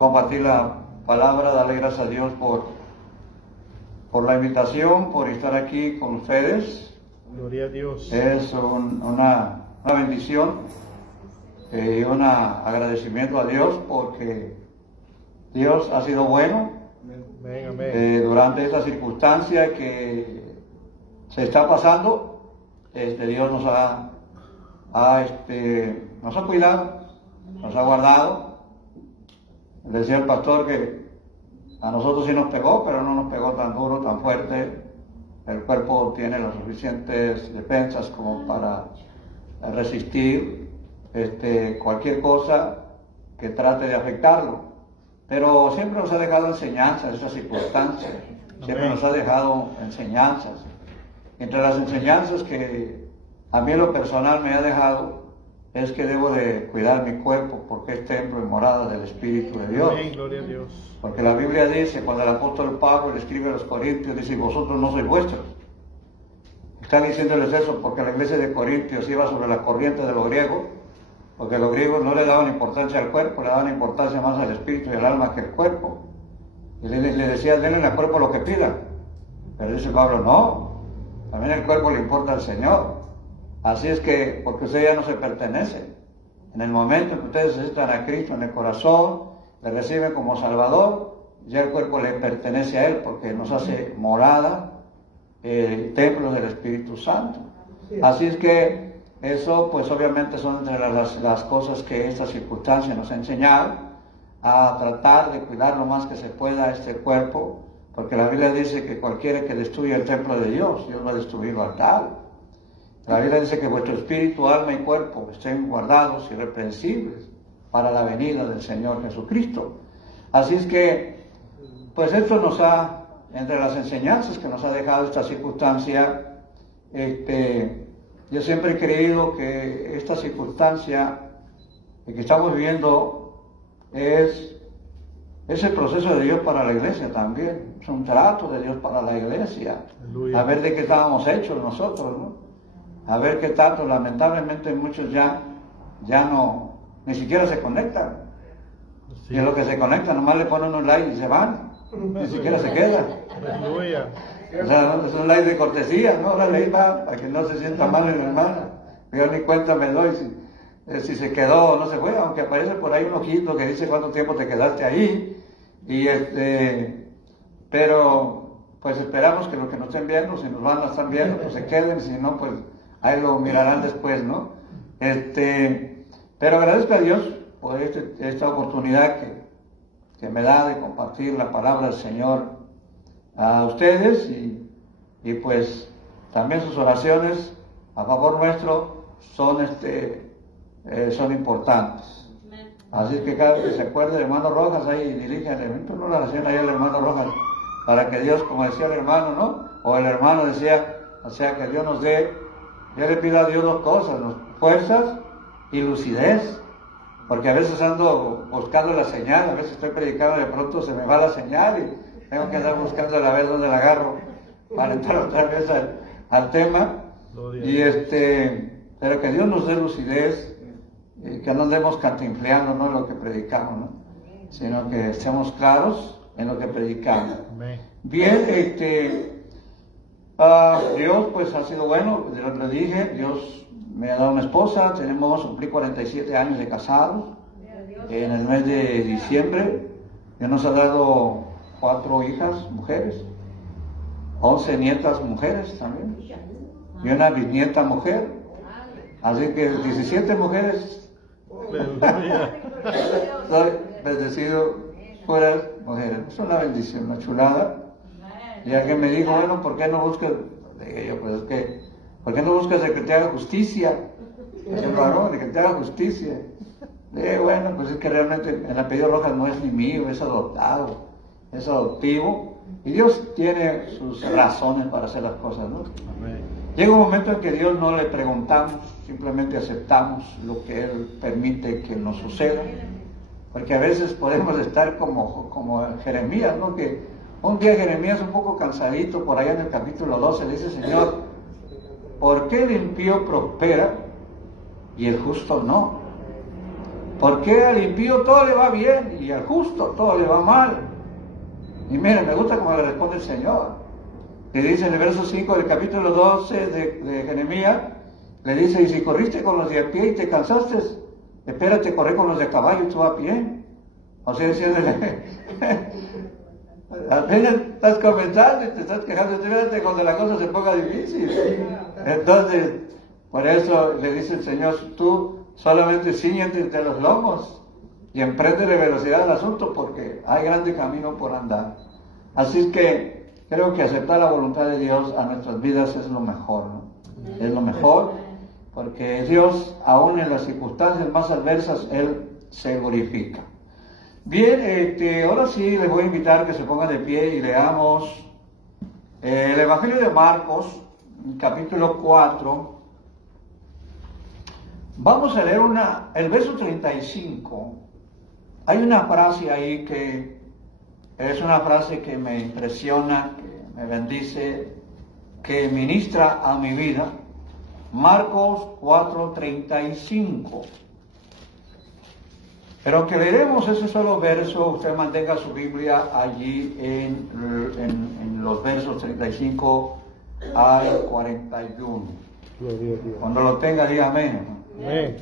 Compartir la palabra, darle gracias a Dios por la invitación, por estar aquí con ustedes. Gloria a Dios. Es una bendición y un agradecimiento a Dios porque Dios ha sido bueno. Amén, amén. Durante esta circunstancia que se está pasando. Dios nos ha cuidado, nos ha guardado. Decía el pastor que a nosotros sí nos pegó, pero no nos pegó tan duro, tan fuerte. El cuerpo tiene las suficientes defensas como para resistir cualquier cosa que trate de afectarlo. Pero siempre nos ha dejado enseñanzas esa circunstancia. Siempre nos ha dejado enseñanzas. Entre las enseñanzas que a mí en lo personal me ha dejado es que debo de cuidar mi cuerpo porque es templo y morada del Espíritu de Dios. Amén, gloria a Dios. Porque la Biblia dice, cuando el apóstol Pablo le escribe a los Corintios, dice, vosotros no sois vuestros. Está diciéndoles eso porque la iglesia de Corintios iba sobre la corriente de los griegos, porque los griegos no le daban importancia al cuerpo, le daban importancia más al espíritu y al alma que al cuerpo. Y le decía, denle al cuerpo lo que pidan. Pero dice Pablo, no, también el cuerpo le importa al Señor. Así es que, porque usted ya no se pertenece. En el momento en que ustedes necesitan a Cristo en el corazón, le reciben como Salvador, ya el cuerpo le pertenece a Él porque nos hace morada, templo del Espíritu Santo. Así es que eso, pues obviamente son entre las cosas que esta circunstancia nos ha enseñado, a tratar de cuidar lo más que se pueda este cuerpo, porque la Biblia dice que cualquiera que destruya el templo de Dios, Dios va a destruirlo al cabo. La Biblia dice que vuestro espíritu, alma y cuerpo estén guardados irreprensibles para la venida del Señor Jesucristo. Así es que, pues esto nos ha, entre las enseñanzas que nos ha dejado esta circunstancia, yo siempre he creído que esta circunstancia que estamos viviendo es el proceso de Dios para la iglesia también. Es un trato de Dios para la iglesia. Aleluya. A ver de qué estábamos hechos nosotros, ¿no? A ver qué tanto, lamentablemente muchos ya no, ni siquiera se conectan. Sí. Y a los que se conectan nomás le ponen un like y se van, ni siquiera se quedan. Aleluya. O sea, es un like de cortesía, ¿no? La ley va para que no se sienta mal el hermano. Yo ni cuenta me doy si se quedó o no se fue, aunque aparece por ahí un ojito que dice cuánto tiempo te quedaste ahí. Pero pues esperamos que los que nos estén viendo, si nos van a estar viendo, pues se queden, si no, pues ahí lo mirarán después, ¿no? Pero agradezco a Dios por esta oportunidad que me da de compartir la palabra del Señor a ustedes y pues también sus oraciones a favor nuestro son importantes. Así que cada vez que se acuerde el hermano Rojas, ahí diríjanle una oración ahí al hermano Rojas, para que Dios, como decía el hermano, ¿no? O el hermano decía, o sea, que Dios nos dé. Yo le pido a Dios dos cosas, fuerzas y lucidez, porque a veces ando buscando la señal, a veces estoy predicando y de pronto se me va la señal y tengo que andar buscando a ver dónde la agarro para entrar otra vez al tema. Pero que Dios nos dé lucidez, que no andemos cantinfleando, ¿no?, en lo que predicamos, ¿no?, sino que estemos claros en lo que predicamos. Bien, Dios pues ha sido bueno, le dije, Dios me ha dado una esposa, vamos a cumplir 47 años de casados en el mes de diciembre. Dios nos ha dado 4 hijas mujeres, 11 nietas mujeres también, y una bisnieta mujer, así que 17 mujeres. Soy bendecido por las mujeres, es una bendición, una chulada. Y alguien me dijo, bueno, ¿por qué no buscas? Dije yo, pues es que, ¿por qué no buscas el que te haga justicia? El varón, el que te haga justicia. Dije, bueno, pues es que realmente el apellido Rojas no es ni mío, es adoptado, es adoptivo. Y Dios tiene sus razones para hacer las cosas, ¿no? Amén. Llega un momento en que Dios no le preguntamos, simplemente aceptamos lo que Él permite que nos suceda. Porque a veces podemos estar como Jeremías, ¿no? Que un día Jeremías un poco cansadito, por allá en el capítulo 12, le dice, Señor, ¿por qué el impío prospera y el justo no? ¿Por qué al impío todo le va bien y al justo todo le va mal? Y miren, me gusta cómo le responde el Señor. Le dice en el verso 5 del capítulo 12 de Jeremías, le dice, y si corriste con los de a pie y te cansaste, espérate, corre con los de caballo y tú a pie. O sea, diciéndole, apenas estás comenzando y te estás quejando, espérate cuando la cosa se ponga difícil. Entonces, por eso le dice el Señor, tú solamente ciñete de los lomos y emprende de velocidad el asunto porque hay grande camino por andar. Así es que creo que aceptar la voluntad de Dios a nuestras vidas es lo mejor, ¿no? Es lo mejor, porque Dios, aún en las circunstancias más adversas, Él se glorifica. Bien, ahora sí les voy a invitar que se pongan de pie y leamos el Evangelio de Marcos, capítulo 4. Vamos a leer el verso 35. Hay una frase ahí que es una frase que me impresiona, que me bendice, que ministra a mi vida. Marcos 4:35. Pero que leeremos ese solo verso, usted mantenga su Biblia allí en los versos 35 al 41. Cuando lo tenga, diga amén. Amén.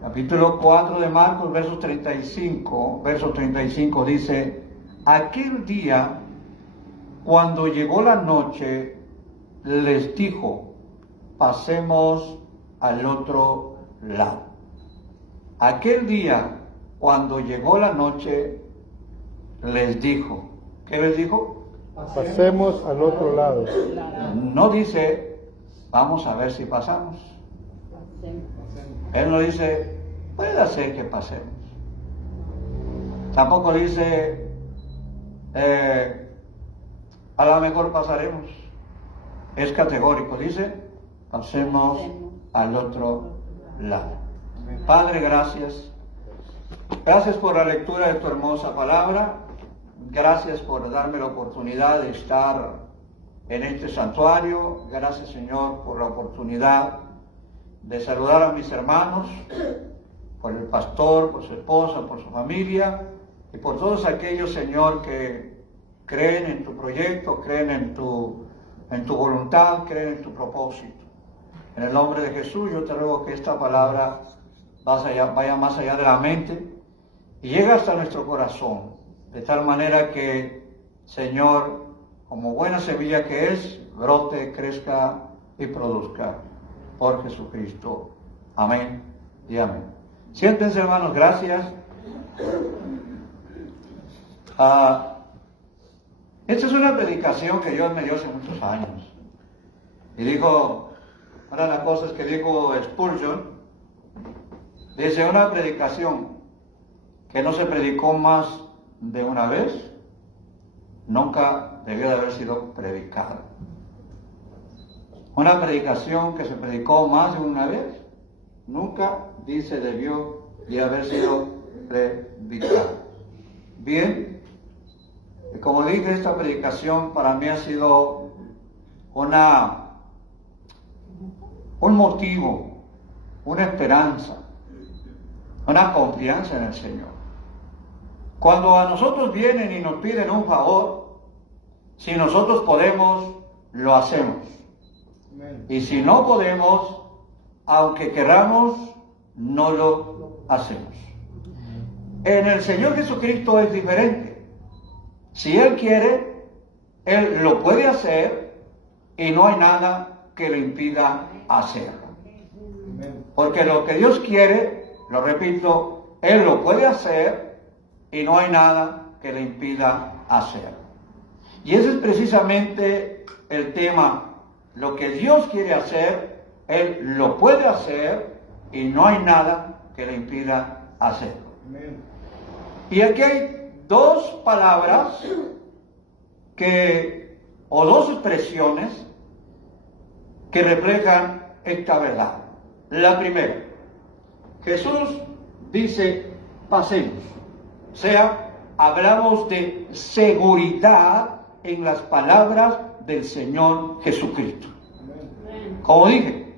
Capítulo 4 de Marcos, verso 35 dice, aquel día, cuando llegó la noche, les dijo, pasemos al otro lado. Aquel día, cuando llegó la noche, les dijo, ¿qué les dijo? Pasemos al otro lado. No dice, vamos a ver si pasamos. Él no dice, puede ser que pasemos. Tampoco dice, a lo mejor pasaremos. Es categórico, dice, pasemos al otro lado. Padre, gracias. Gracias por la lectura de tu hermosa palabra. Gracias por darme la oportunidad de estar en este santuario. Gracias, Señor, por la oportunidad de saludar a mis hermanos, por el pastor, por su esposa, por su familia y por todos aquellos, Señor, que creen en tu proyecto, creen en tu voluntad, creen en tu propósito. En el nombre de Jesús yo te ruego que esta palabra vaya más allá de la mente y llegue hasta nuestro corazón, de tal manera que, Señor, como buena semilla que es, brote, crezca y produzca por Jesucristo. Amén y amén. Siéntense, hermanos, gracias. Esta es una predicación que Dios me dio hace muchos años. Y dijo, una de las cosas que dijo Spurgeon, dice, una predicación que no se predicó más de una vez, nunca debió de haber sido predicada. Una predicación que se predicó más de una vez, nunca, dice, debió de haber sido predicada. Bien, como dije, esta predicación para mí ha sido un motivo, una esperanza, una confianza en el Señor. Cuando a nosotros vienen y nos piden un favor, si nosotros podemos, lo hacemos. Y si no podemos, aunque queramos, no lo hacemos. En el Señor Jesucristo es diferente. Si Él quiere, Él lo puede hacer y no hay nada que le impida hacerlo. Porque lo que Dios quiere, lo repito, Él lo puede hacer y no hay nada que le impida hacerlo. Y ese es precisamente el tema. Lo que Dios quiere hacer, Él lo puede hacer y no hay nada que le impida hacerlo. Y aquí hay dos palabras o dos expresiones que reflejan esta verdad. La primera, Jesús dice, pasemos. O sea, hablamos de seguridad en las palabras del Señor Jesucristo. Como dije,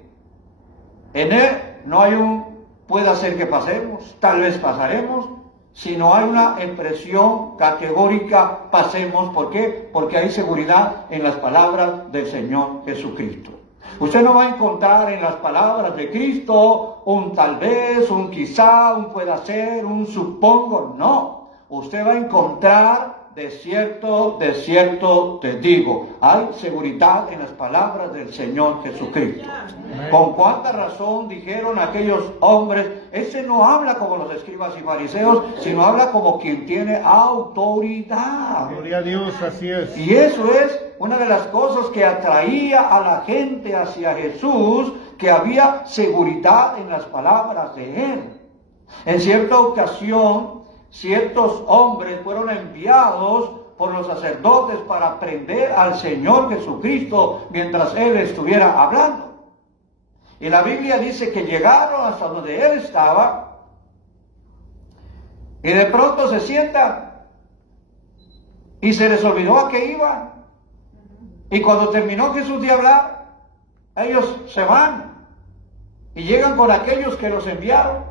en Él no hay un pueda ser que pasemos, tal vez pasaremos, si no hay una expresión categórica, pasemos. ¿Por qué? Porque hay seguridad en las palabras del Señor Jesucristo. Usted no va a encontrar en las palabras de Cristo un tal vez, un quizá, un pueda ser, un supongo. No, usted va a encontrar de cierto te digo. Hay seguridad en las palabras del Señor Jesucristo. ¿Con cuánta razón dijeron aquellos hombres? Ese no habla como los escribas y fariseos, sino habla como quien tiene autoridad. Gloria a Dios, así es. Y eso es una de las cosas que atraía a la gente hacia Jesús, que había seguridad en las palabras de Él. En cierta ocasión, ciertos hombres fueron enviados por los sacerdotes para prender al Señor Jesucristo mientras Él estuviera hablando. Y la Biblia dice que llegaron hasta donde Él estaba y de pronto se sientan y se les olvidó a qué iban. Y cuando terminó Jesús de hablar, ellos se van y llegan con aquellos que los enviaron.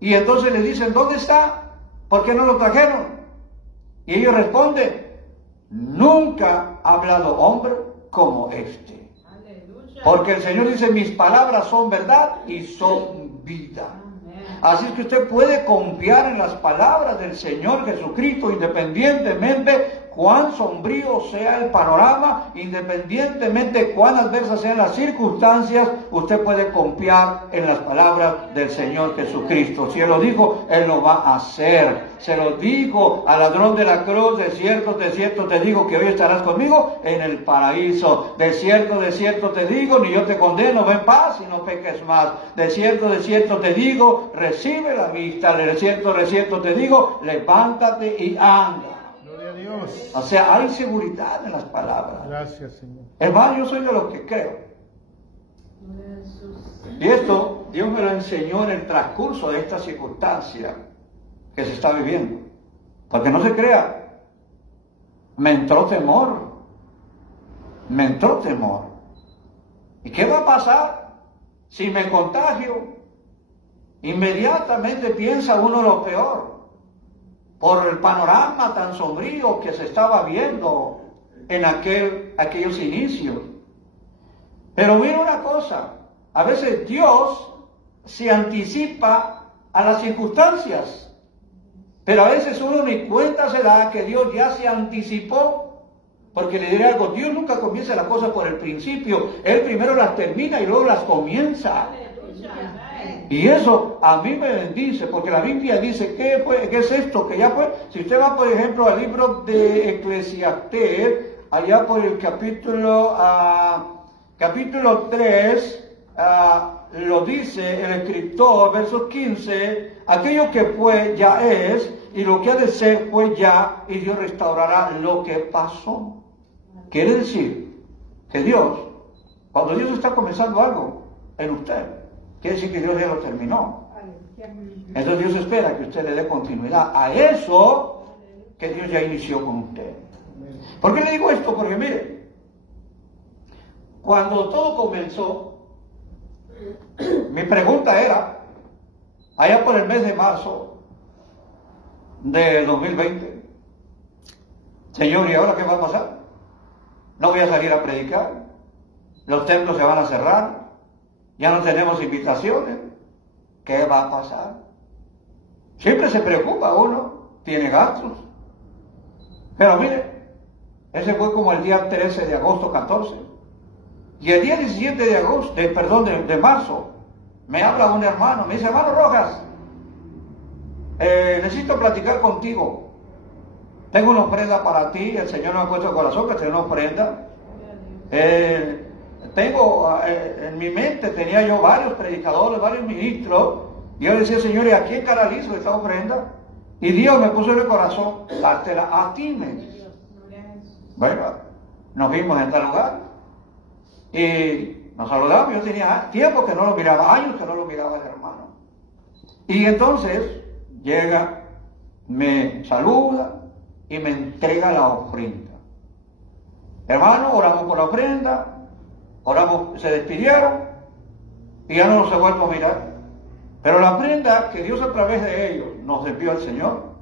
Y entonces les dicen, ¿dónde está? ¿Por qué no lo trajeron? Y ellos responden, nunca ha hablado hombre como este. Porque el Señor dice, mis palabras son verdad y son vida. Así es que usted puede confiar en las palabras del Señor Jesucristo, independientemente cuán sombrío sea el panorama, independientemente cuán adversas sean las circunstancias, usted puede confiar en las palabras del Señor Jesucristo. Si Él lo dijo, Él lo va a hacer. Se lo dijo al ladrón de la cruz, de cierto te digo que hoy estarás conmigo en el paraíso. De cierto te digo, ni yo te condeno, ven paz y no peques más. De cierto te digo, recibe la vista. De cierto te digo, levántate y anda. Dios. O sea, hay seguridad en las palabras. Gracias, Señor. Hermano, yo soy de los que creo. Y esto Dios me lo enseñó en el transcurso de esta circunstancia que se está viviendo. Porque no se crea, me entró temor. Me entró temor. ¿Y qué va a pasar si me contagio? Inmediatamente piensa uno lo peor, por el panorama tan sombrío que se estaba viendo en aquellos inicios. Pero mira una cosa, a veces Dios se anticipa a las circunstancias, pero a veces uno ni cuenta se da que Dios ya se anticipó, porque le diré algo, Dios nunca comienza las cosas por el principio, Él primero las termina y luego las comienza. Y eso a mí me bendice, porque la Biblia dice, ¿qué es esto? Que ya fue. Si usted va, por ejemplo, al libro de Eclesiastés, allá por el capítulo 3, lo dice el escritor, verso 15, aquello que fue ya es, y lo que ha de ser fue ya, y Dios restaurará lo que pasó. Quiere decir que Dios, cuando Dios está comenzando algo en usted, quiere decir que Dios ya lo terminó. Entonces Dios espera que usted le dé continuidad a eso que Dios ya inició con usted. ¿Por qué le digo esto? Porque mire, cuando todo comenzó, mi pregunta era, allá por el mes de marzo de 2020, Señor, ¿y ahora qué va a pasar? No voy a salir a predicar, los templos se van a cerrar, ya no tenemos invitaciones, ¿qué va a pasar? Siempre se preocupa uno, tiene gastos. Pero mire, ese fue como el día 13 de agosto, 14. Y el día 17 de marzo, me habla un hermano, me dice, hermano Rojas, necesito platicar contigo. Tengo una ofrenda para ti, el Señor me ha puesto el corazón que tenga una ofrenda. En mi mente tenía yo varios predicadores, varios ministros, y yo decía, Señor, ¿y a quién canalizo esta ofrenda? Y Dios me puso en el corazón, dártela a ti, me dice. Bueno, nos vimos en tal lugar, y nos saludamos. Yo tenía tiempo que no lo miraba, años que no lo miraba el hermano. Y entonces llega, me saluda y me entrega la ofrenda. Hermano, oramos por la ofrenda, oramos, se despidieron y ya no se vuelve a mirar. Pero la prenda que Dios a través de ellos nos envió al Señor,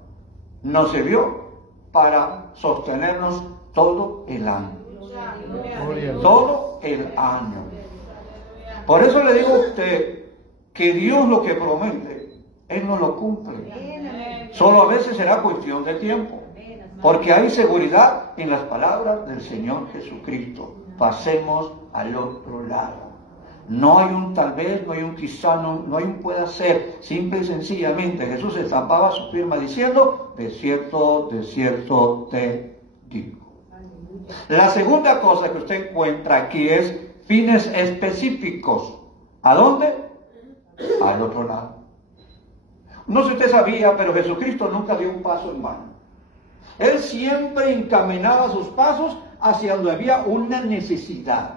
nos sirvió para sostenernos todo el año. Todo el año. Por eso le digo a usted que Dios lo que promete, Él no lo cumple. Solo a veces será cuestión de tiempo. Porque hay seguridad en las palabras del Señor Jesucristo. Pasemos al otro lado. No hay un tal vez, no hay un quizá, no hay un pueda ser. Simple y sencillamente Jesús estampaba su firma diciendo, de cierto te digo. La segunda cosa que usted encuentra aquí es fines específicos. ¿A dónde? Al otro lado. No sé si usted sabía, pero Jesucristo nunca dio un paso en vano. Él siempre encaminaba sus pasos hacia donde había una necesidad.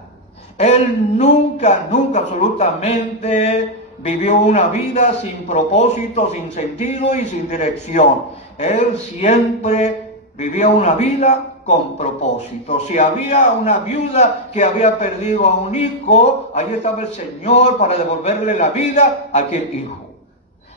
Él nunca absolutamente vivió una vida sin propósito, sin sentido y sin dirección. Él siempre vivía una vida con propósito. Si había una viuda que había perdido a un hijo, allí estaba el Señor para devolverle la vida a aquel hijo.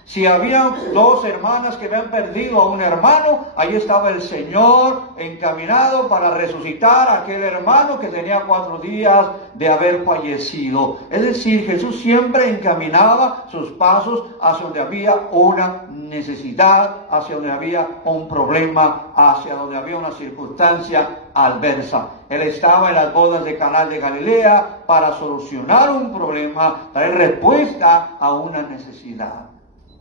Si había dos hermanas que habían perdido a un hermano, ahí estaba el Señor encaminado para resucitar a aquel hermano que tenía 4 días de haber fallecido. Es decir, Jesús siempre encaminaba sus pasos hacia donde había una necesidad, hacia donde había un problema, hacia donde había una circunstancia adversa. Él estaba en las bodas de Caná de Galilea para solucionar un problema, traer respuesta a una necesidad.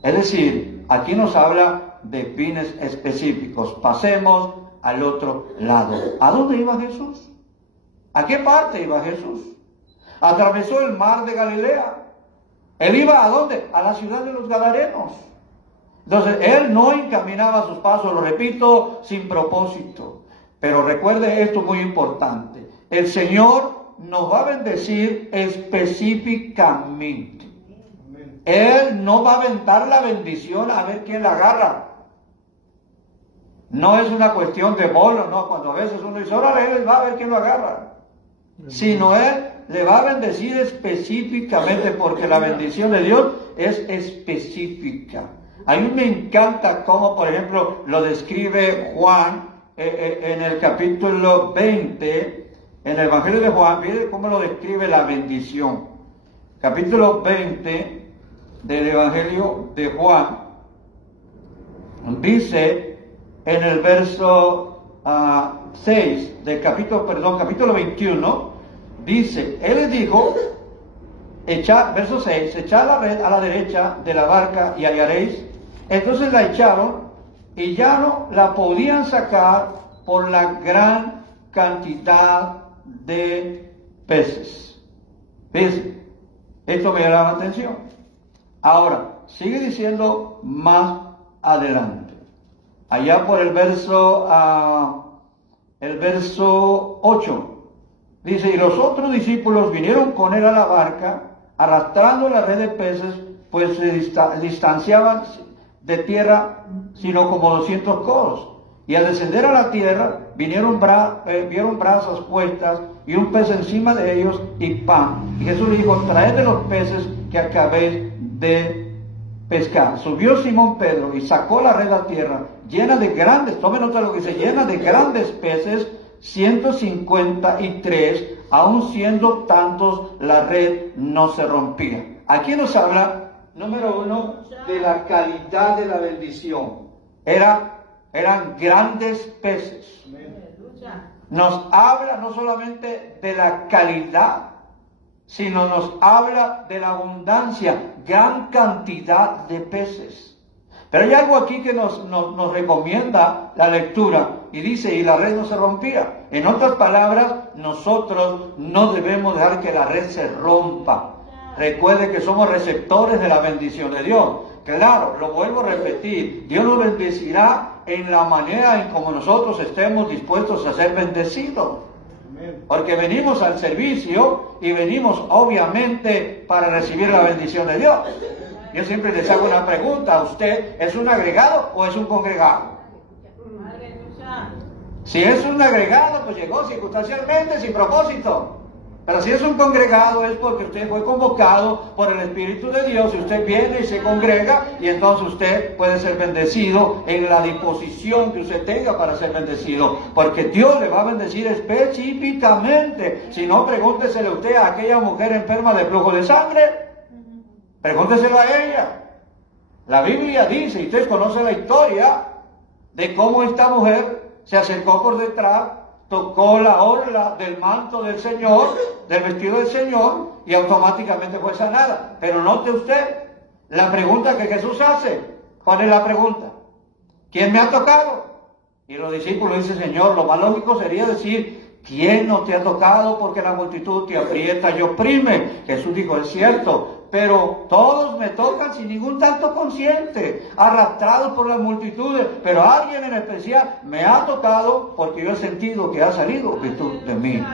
Es decir, aquí nos habla de fines específicos. Pasemos al otro lado. ¿A dónde iba Jesús? ¿A qué parte iba Jesús? Atravesó el mar de Galilea. ¿Él iba a dónde? A la ciudad de los Gadarenos. Entonces, él no encaminaba sus pasos, lo repito, sin propósito. Pero recuerde esto muy importante. El Señor nos va a bendecir específicamente. Él no va a aventar la bendición a ver quién la agarra. No es una cuestión de bolo, no. Cuando a veces uno dice, órale, él va a ver quién lo agarra. Sino él le va a bendecir específicamente, porque la bendición de Dios es específica. A mí me encanta cómo, por ejemplo, lo describe Juan en el capítulo 20, en el Evangelio de Juan. Mire cómo lo describe la bendición. Capítulo 20 del Evangelio de Juan, dice en el verso 6 del capítulo 21, dice, él les dijo, verso 6, echad la red a la derecha de la barca y hallaréis. Entonces la echaron y ya no la podían sacar por la gran cantidad de peces. Dice, esto me llama la atención. Ahora, sigue diciendo más adelante. Allá por el verso 8. Dice, y los otros discípulos vinieron con él a la barca, arrastrando la red de peces, pues se distanciaban de tierra, sino como 200 codos. Y al descender a la tierra, vieron brasas puestas y un pez encima de ellos y pan. Y Jesús le dijo, traed de los peces que acabéis de pescar. Subió Simón Pedro y sacó la red a tierra, llena de grandes, tome nota de lo que dice, llena de grandes peces, 153, aun siendo tantos, la red no se rompía. Aquí nos habla, número 1, de la calidad de la bendición. Eran grandes peces. Nos habla no solamente de la calidad, sino nos habla de la abundancia, gran cantidad de peces. Pero hay algo aquí que nos recomienda la lectura, y dice, y la red no se rompía. En otras palabras, nosotros no debemos dejar que la red se rompa. Recuerde que somos receptores de la bendición de Dios. Claro, lo vuelvo a repetir, Dios nos bendecirá en la manera en como nosotros estemos dispuestos a ser bendecidos. Porque venimos al servicio y venimos obviamente para recibir la bendición de Dios. Yo siempre les hago una pregunta, ¿usted es un agregado o es un congregado? Si es un agregado, pues llegó circunstancialmente, sin propósito. Pero si es un congregado es porque usted fue convocado por el Espíritu de Dios y usted viene y se congrega y entonces usted puede ser bendecido en la disposición que usted tenga para ser bendecido. Porque Dios le va a bendecir específicamente. Si no, pregúnteselo usted a aquella mujer enferma de flujo de sangre. Pregúnteselo a ella. La Biblia dice, y usted conoce la historia de cómo esta mujer se acercó por detrás, tocó la orla del manto del Señor, del vestido del Señor, y automáticamente fue sanada. Pero note usted la pregunta que Jesús hace. ¿Cuál es la pregunta? ¿Quién me ha tocado? Y los discípulos dicen, Señor, lo más lógico sería decir, ¿quién no te ha tocado? Porque la multitud te aprieta y oprime. Jesús dijo, es cierto, pero todos me tocan sin ningún tanto consciente, arrastrados por las multitudes, pero alguien en especial me ha tocado porque yo he sentido que ha salido virtud de mí.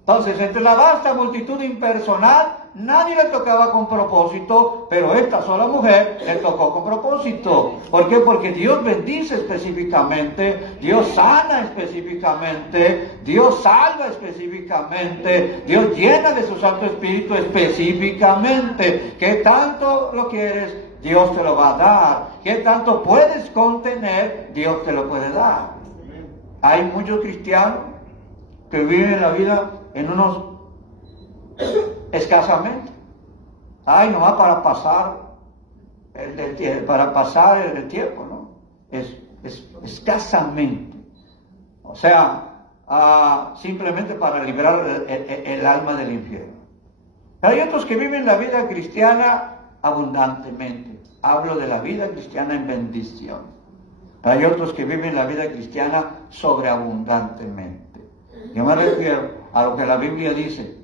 Entonces, entre la vasta multitud impersonal, nadie le tocaba con propósito, pero esta sola mujer le tocó con propósito. ¿Por qué? Porque Dios bendice específicamente, Dios sana específicamente, Dios salva específicamente, Dios llena de su Santo Espíritu específicamente. ¿Qué tanto lo quieres? Dios te lo va a dar. ¿Qué tanto puedes contener? Dios te lo puede dar. Hay muchos cristianos que viven la vida en unos escasamente. Ay, nomás para pasar el tiempo, ¿no? Es escasamente. O sea, simplemente para liberar el alma del infierno. Pero hay otros que viven la vida cristiana abundantemente. Hablo de la vida cristiana en bendición. Pero hay otros que viven la vida cristiana sobreabundantemente. Yo me refiero a lo que la Biblia dice,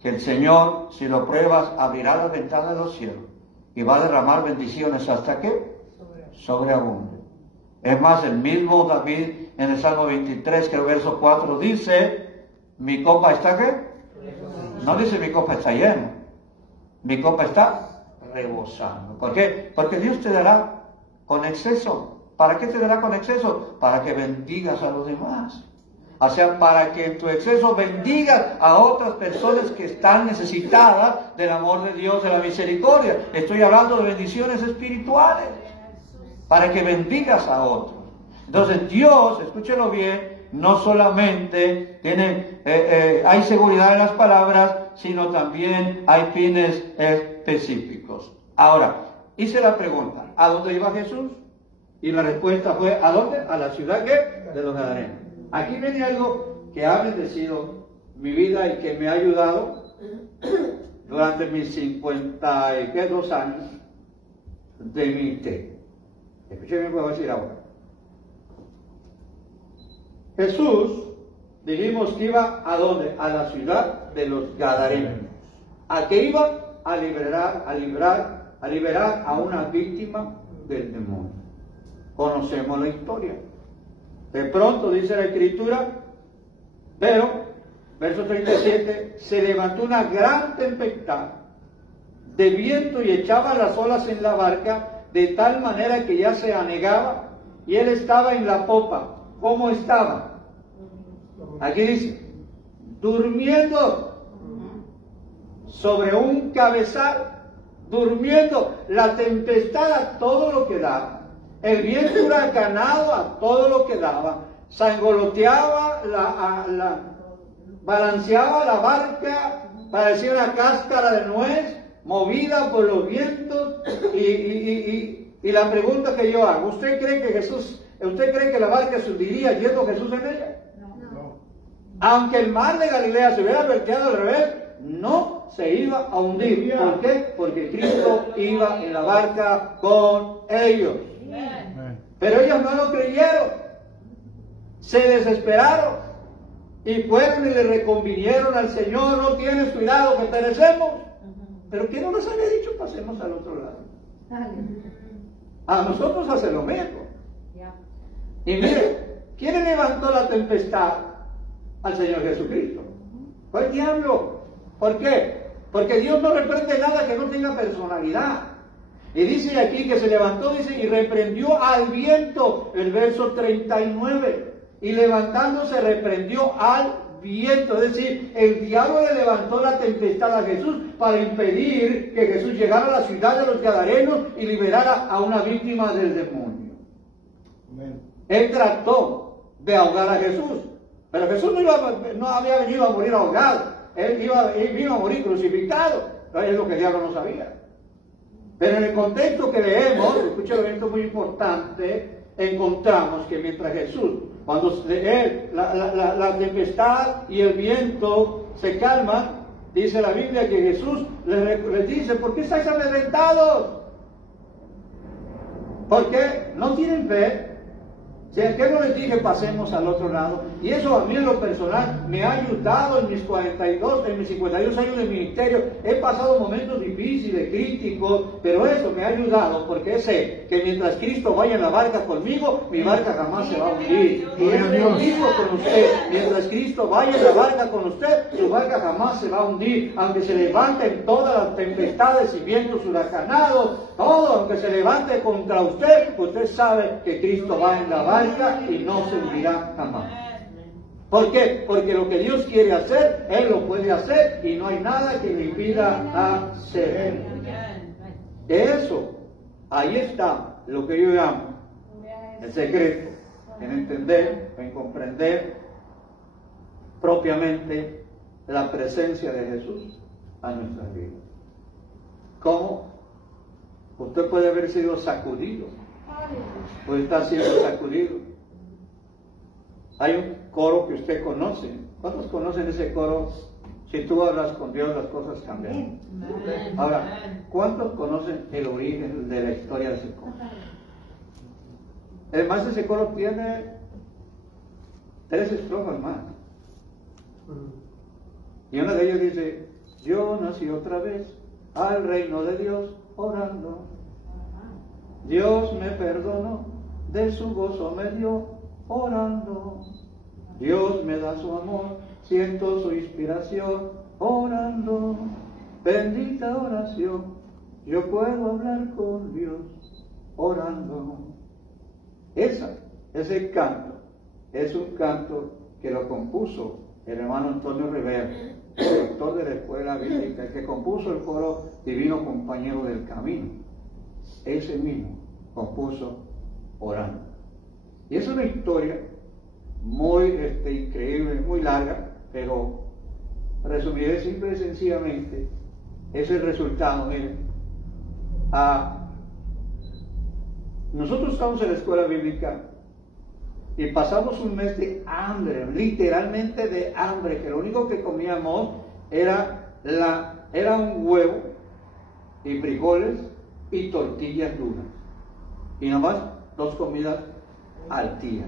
que el Señor, si lo pruebas, abrirá la ventana de los cielos y va a derramar bendiciones hasta que sobreabunde. Es más, el mismo David en el Salmo 23, que el verso 4 dice, mi copa está ¿qué? No dice mi copa está llena, mi copa está rebosando. ¿Por qué? Porque Dios te dará con exceso. ¿Para qué te dará con exceso? Para que bendigas a los demás. O sea, para que en tu exceso bendigas a otras personas que están necesitadas del amor de Dios, de la misericordia. Estoy hablando de bendiciones espirituales. Para que bendigas a otros. Entonces Dios, escúchelo bien, no solamente hay seguridad en las palabras, sino también hay fines específicos. Ahora, hice la pregunta, ¿a dónde iba Jesús? Y la respuesta fue, ¿a dónde? A la ciudad ¿qué? De los Gadarenos. Aquí viene algo que ha bendecido mi vida y que me ha ayudado durante mis 52 años de ministerio. Escúcheme lo que voy a decir ahora. Jesús, dijimos que iba ¿a dónde? A la ciudad de los Gadarenos. ¿A qué iba? A liberar a una víctima del demonio. Conocemos la historia. De pronto, dice la Escritura, pero, verso 37, se levantó una gran tempestad de viento y echaba las olas en la barca, de tal manera que ya se anegaba, y él estaba en la popa. ¿Cómo estaba? Aquí dice, durmiendo sobre un cabezal, durmiendo, la tempestad a todo lo que daba. El viento huracanado a todo lo que daba, sangoloteaba, balanceaba la barca, parecía una cáscara de nuez, movida por los vientos, y la pregunta que yo hago, ¿usted cree que la barca se hundiría yendo Jesús en ella? No. Aunque el mar de Galilea se hubiera volteado al revés, no se iba a hundir. ¿Por qué? Porque Cristo iba en la barca con ellos. Pero ellos no lo creyeron, se desesperaron y fueron y le reconvinieron al Señor, no tienes cuidado que perecemos. Pero ¿qué no les había dicho? Pasemos al otro lado. A nosotros hace lo mismo. Y mire, ¿quién levantó la tempestad? Al Señor Jesucristo. Fue el diablo. ¿Por qué? Porque Dios no reprende nada que no tenga personalidad. Y dice aquí que se levantó, dice, y reprendió al viento, el verso 39. Y levantándose reprendió al viento, es decir, el diablo le levantó la tempestad a Jesús para impedir que Jesús llegara a la ciudad de los Gadarenos y liberara a una víctima del demonio. Amén. Él trató de ahogar a Jesús, pero Jesús no había venido a morir ahogado, él vino a morir crucificado. Es lo que el diablo no sabía. Pero en el contexto que leemos, escuchen esto muy importante, encontramos que mientras Jesús, cuando la tempestad y el viento se calman, dice la Biblia que Jesús les dice: ¿por qué estáis amedrentados? ¿Por qué no tienen fe? Si es que no les dije pasemos al otro lado, y eso a mí en lo personal me ha ayudado en mis 52 años de ministerio. He pasado momentos difíciles, críticos, pero eso me ha ayudado porque sé que mientras Cristo vaya en la barca conmigo, mi barca jamás se va a hundir. Y es lo mismo con usted, mientras Cristo vaya en la barca con usted, su barca jamás se va a hundir, aunque se levanten todas las tempestades y vientos huracanados, todo, aunque se levante contra usted, usted sabe que Cristo va en la barca y no se hundirá jamás. ¿Por qué? Porque lo que Dios quiere hacer, Él lo puede hacer y no hay nada que le impida hacer. Eso, ahí está lo que yo llamo el secreto, en entender, en comprender propiamente la presencia de Jesús a nuestras vidas. ¿Cómo? Usted puede haber sido sacudido, puede estar siendo sacudido. Hay un coro que usted conoce. ¿Cuántos conocen ese coro? Si tú hablas con Dios, las cosas cambian. Ahora, ¿cuántos conocen el origen de la historia de ese coro? Además, ese coro tiene 3 estrofas más. Y una de ellas dice: yo nací otra vez al reino de Dios orando. Dios me perdonó, de su gozo me dio orando. Dios me da su amor, siento su inspiración orando. Bendita oración, yo puedo hablar con Dios orando. Ese canto es un canto que lo compuso el hermano Antonio Rivera, el doctor de la escuela bíblica, que compuso el coro Divino Compañero del Camino. Ese mismo compuso orando. Y es una historia muy increíble, muy larga, pero resumiré simple y sencillamente. Es el resultado. Miren, nosotros estamos en la escuela bíblica y pasamos un mes de hambre, literalmente de hambre, que lo único que comíamos era un huevo y frijoles y tortillas duras, y nomás 2 comidas al día.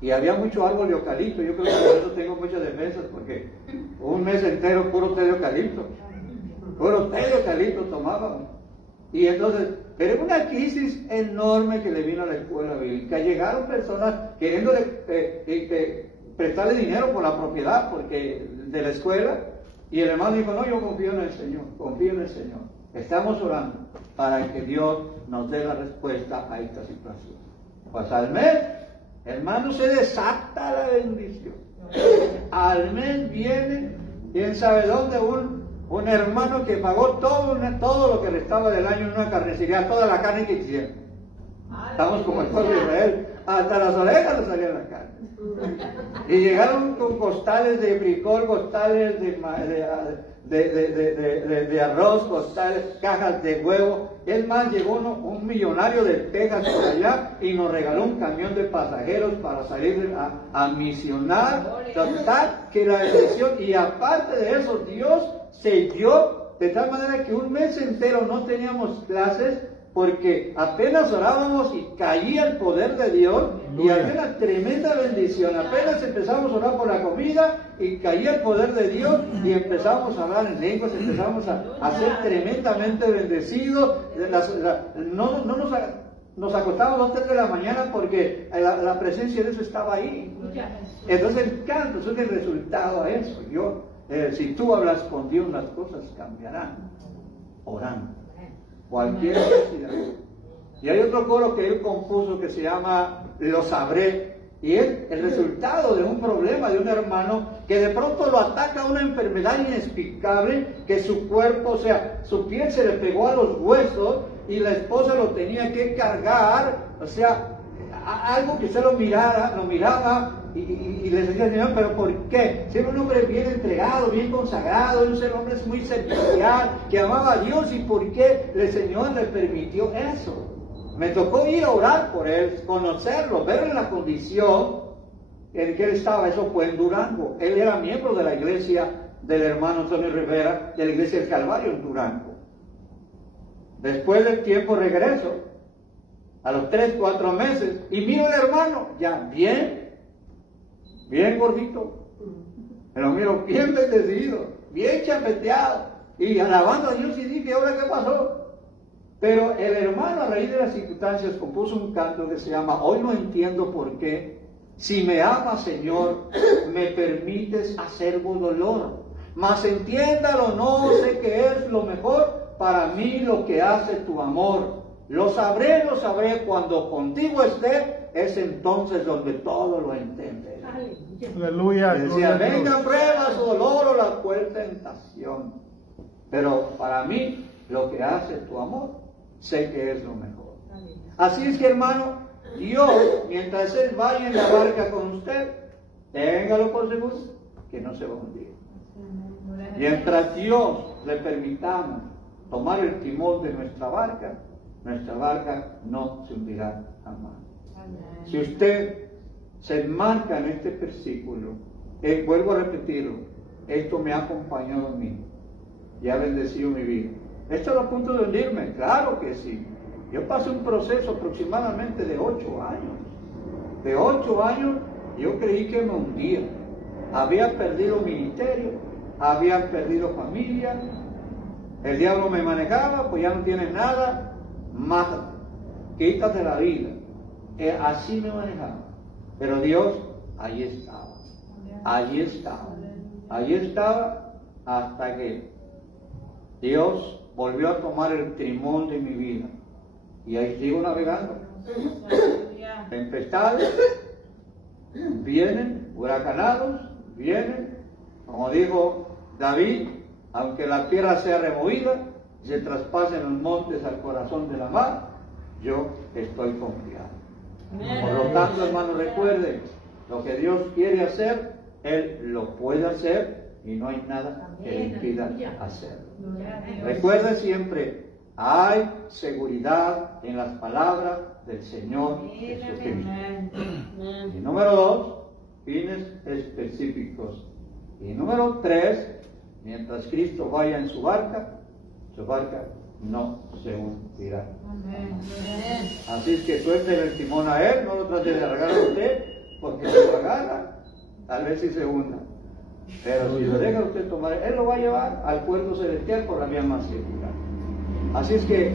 Y había mucho árbol de eucalipto. Yo creo que por eso tengo muchas defensas, porque un mes entero puro té de eucalipto, tomábamos. Y entonces, pero una crisis enorme que le vino a la escuela bíblica. Llegaron personas queriendo prestarle dinero por la propiedad de la escuela, y el hermano dijo: no, yo confío en el Señor, estamos orando para que Dios nos dé la respuesta a esta situación. Pues al mes, hermano, se desata la bendición. Al mes viene, quién sabe dónde, un hermano que pagó todo lo que restaba del año en una carnicería, toda la carne que quisiera. Estamos como el pueblo de Israel, hasta las orejas le salía la carne. Y llegaron con costales de frijol, costales de arroz, costales, cajas de huevo. Es más, llegó un millonario de Texas por allá y nos regaló un camión de pasajeros para salir a misionar. Total, que la bendición, y aparte de eso, Dios selló de tal manera que un mes entero no teníamos clases, porque apenas orábamos y caía el poder de Dios, y había una tremenda bendición. Apenas empezamos a orar por la comida y caía el poder de Dios, y empezamos a hablar en lenguas, empezamos a ser tremendamente bendecidos. Nos acostábamos a las 3 de la mañana porque la presencia de Dios estaba ahí. Entonces el canto es el resultado a eso. Si tú hablas con Dios, las cosas cambiarán orando. Cualquier necesidad. Y hay otro coro que él compuso que se llama Lo Sabré, Y es el resultado de un problema de un hermano que de pronto lo ataca una enfermedad inexplicable, que su cuerpo, o sea, su piel se le pegó a los huesos y la esposa lo tenía que cargar, o sea, algo que usted lo miraba y le decía, Señor, pero ¿por qué? Si era un hombre bien entregado, bien consagrado, un hombre muy servicial, que amaba a Dios, ¿y por qué el Señor le permitió eso? Me tocó ir a orar por él, conocerlo, ver en la condición en que él estaba. Eso fue en Durango. Él era miembro de la iglesia del hermano Antonio Rivera, de la iglesia del Calvario en Durango. Después del tiempo regreso, a los 3, 4 meses, y miro al hermano, ya bien gordito, pero miro bien bendecido, bien chapeteado, y alabando a Dios, y dije, ¿ahora qué pasó? Pero el hermano, a raíz de las circunstancias, compuso un canto que se llama Hoy no entiendo por qué, si me amas, Señor, me permites acervo dolor, mas entiéndalo, no sé qué es lo mejor para mí lo que hace tu amor. Lo sabré cuando contigo esté, es entonces donde todo lo entenderé. Aleluya. Decía, venga pruebas, dolor o la cruel tentación, pero para mí lo que hace tu amor, sé que es lo mejor. Así es que, hermano, Dios, mientras Él vaya en la barca con usted, téngalo por seguro que no se va a hundir. Mientras Dios le permitamos tomar el timón de nuestra barca no se hundirá jamás. Si usted se enmarca en este versículo, vuelvo a repetirlo, esto me ha acompañado a mí y ha bendecido mi vida. ¿Estoy a punto de hundirme? Claro que sí. Yo pasé un proceso aproximadamente de 8 años. De 8 años yo creí que me hundía. Había perdido ministerio, había perdido familia, el diablo me manejaba, pues ya no tienes nada, mátate, quítate la vida. Así me manejaba. Pero Dios, ahí estaba hasta que Dios volvió a tomar el timón de mi vida. Y ahí sigo navegando. Tempestades vienen, huracanados vienen. Como dijo David, aunque la tierra sea removida, se traspasen los montes al corazón de la mar, yo estoy confiado. Por lo tanto, hermano, recuerde, lo que Dios quiere hacer, Él lo puede hacer y no hay nada que le impida hacerlo. Recuerde siempre, hay seguridad en las palabras del Señor Jesucristo. Y número 2, fines específicos. Y número 3, mientras Cristo vaya en su barca no se hundirá. Así es que suelte el timón a Él, no lo trate de agarrar a usted, porque si lo agarra, tal vez sí se hunda. Pero si lo deja usted tomar, Él lo va a llevar al puerto celestial por la vía más segura. Así es que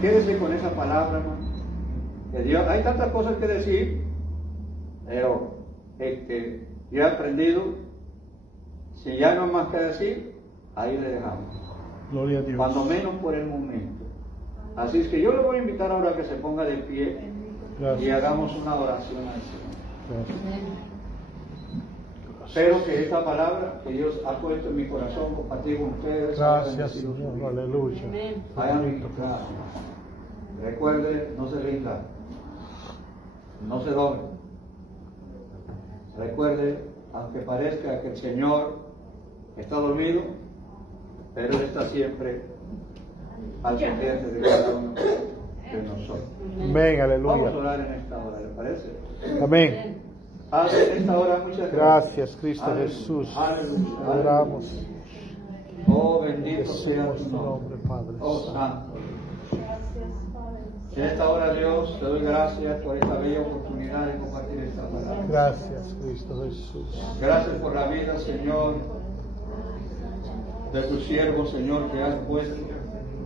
quédese con esa palabra, hermano. Que Dios, hay tantas cosas que decir, pero yo he aprendido, si ya no hay más que decir, ahí le dejamos. Gloria a Dios. Cuando menos por el momento. Así es que yo le voy a invitar ahora a que se ponga de pie. Gracias. Y hagamos una oración al Señor. Espero que esta palabra que Dios ha puesto en mi corazón compartir con ustedes. Gracias, Señor. Aleluya. Recuerde, no se rinda, no se doble. Recuerde, aunque parezca que el Señor está dormido, pero Él está siempre al pendiente de cada uno de nosotros. Amén, aleluya. Vamos a orar en esta hora, ¿le parece? Amén. Padre, en esta hora muchas gracias, Cristo Jesús. Oramos. Oh, bendito sea tu nombre, Padre. Oh, santo. En esta hora, Dios, te doy gracias por esta bella oportunidad de compartir esta palabra. Gracias, Cristo Jesús. Gracias por la vida, Señor, de tu siervo, Señor, que has puesto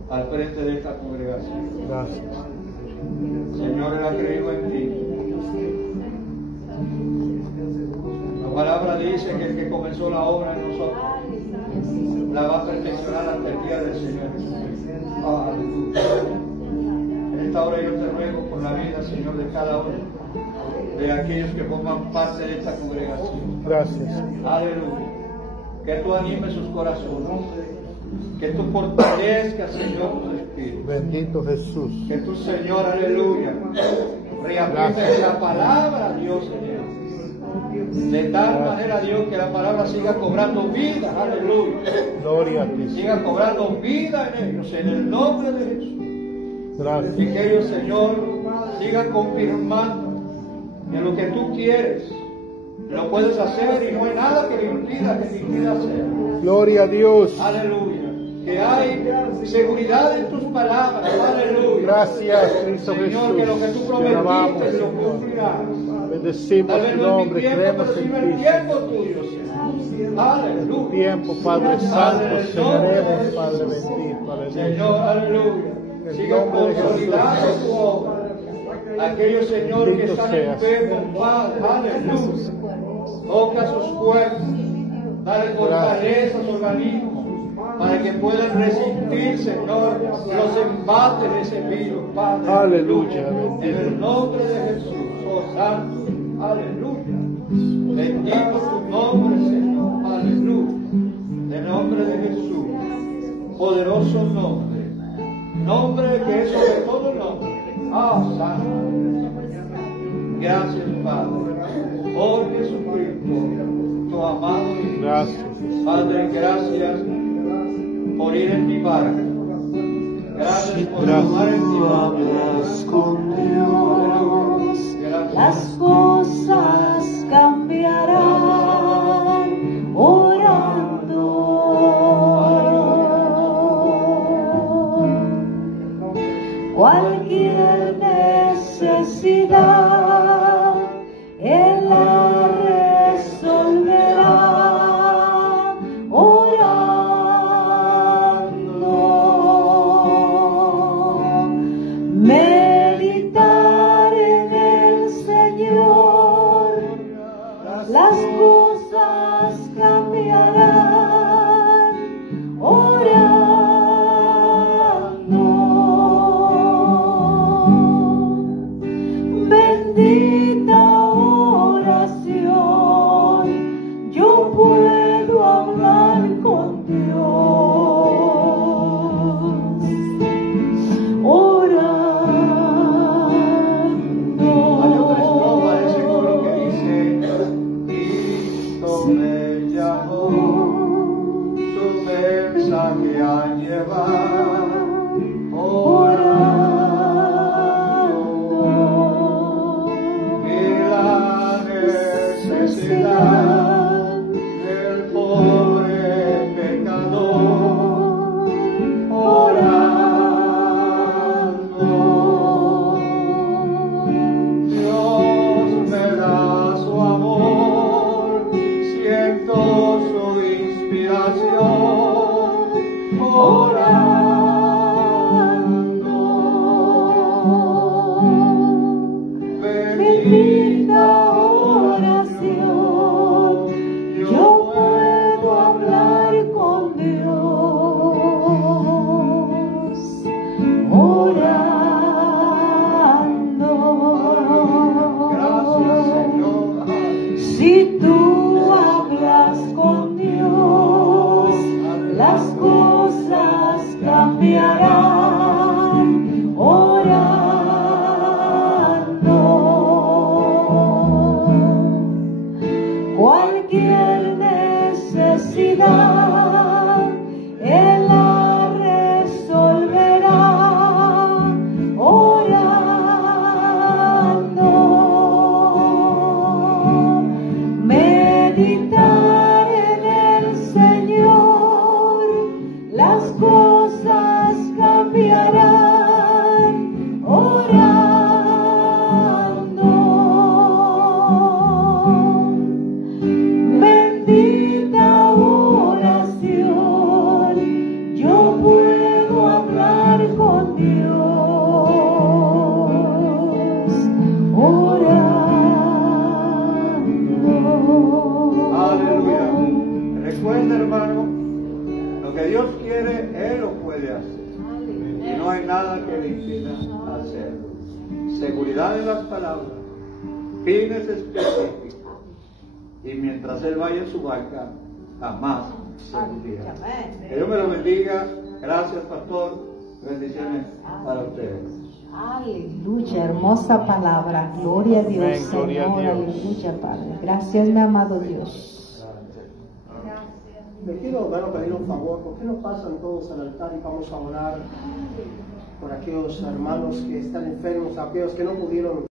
al frente de esta congregación. Gracias. Señor, Él ha creído en ti. La palabra dice que el que comenzó la obra en nosotros la va a perfeccionar hasta el día del Señor. En esta hora yo te ruego por la vida, Señor, de cada uno de de aquellos que forman parte de esta congregación. Gracias. Aleluya. Que tú animes sus corazones. Que tú fortalezcas, Señor, tus espíritus. Bendito Jesús. Que tú, Señor, aleluya, reafirmes la palabra, Dios, Señor. De tal manera, Dios, que la palabra siga cobrando vida, aleluya. Gloria a ti. Siga cobrando vida en ellos, en el nombre de Jesús. Gracias. Y que ellos, Señor, sigan confirmando que lo que tú quieres lo puedes hacer y no hay nada que te impida hacerlo. Gloria a Dios. Aleluya. Que hay seguridad en tus palabras. Aleluya. Gracias, Cristo Señor, Jesús. que lo que tú Te alabamos, prometiste lo Señor. cumplirás. Bendecimos Tal vez tu no en mi nombre, tiempo, creemos pero sí en en el ti. tiempo tuyo, Señor. Aleluya. Tiempo, Padre Santo, Aleluya. señoremos, Padre bendito. Aleluya. Señor, aleluya. el Siga nombre de consolidando Jesús. tu obra. Aquellos, Señor, que Bendito están seas. enfermos, Padre, aleluya. Toca sus cuerpos. Dale fortaleza a su organismo para que puedan resistir, Señor, los embates de ese virus, Padre. Aleluya, En bendito. el nombre de Jesús, oh Santo, aleluya. Bendito tu nombre, Señor, aleluya. En el nombre de Jesús, poderoso nombre, nombre que es sobre todo nombre. Ah, Santo. Gracias, Padre, por Jesucristo, tu amado Hijo. Gracias. Padre, gracias por ir en mi barca. Gracias por tomar en mi hablas con Dios, Gracias. las cosas cambiarán orando. Cualquier necesidad Él la resolverá orando. Meditar en el Señor, las cosas cambiarán orando. Bendita oración, yo puedo hablar con Dios orando. Hay otra estrofa de ese coro que dice: Cristo me llamó, su mensaje a llevar, orando. Y la necesidad del pobre pecador, orando. Dios me da su amor, siento su inspiración, orando. Bendita oración, yo puedo hablar con Dios orando. Gracias, Señor. Si tú hablas con Dios, las cosas cambiarán orando. Cualquier necesidad Él la resolverá orando. Meditar en el Señor, las cosas cambiarán orando. Bendita oración, yo puedo hablar con Dios orando. Aleluya. Recuerda, hermano, lo que Dios quiere, Él lo puede hacer. Y no hay nada que le impida hacerlo. Seguridad en las palabras, fines específicos. Y mientras él vaya en su barca, jamás se hundirá. Que Dios me lo bendiga. Gracias, pastor. Bendiciones para ustedes. Aleluya, hermosa palabra. Gloria a Dios, Amén, gloria a Señor. Dios. Aleluya, Padre. Gracias, mi amado Dios. Le quiero pedir un favor. ¿Por qué no pasan todos al altar y vamos a orar por aquellos hermanos que están enfermos, aquellos que no pudieron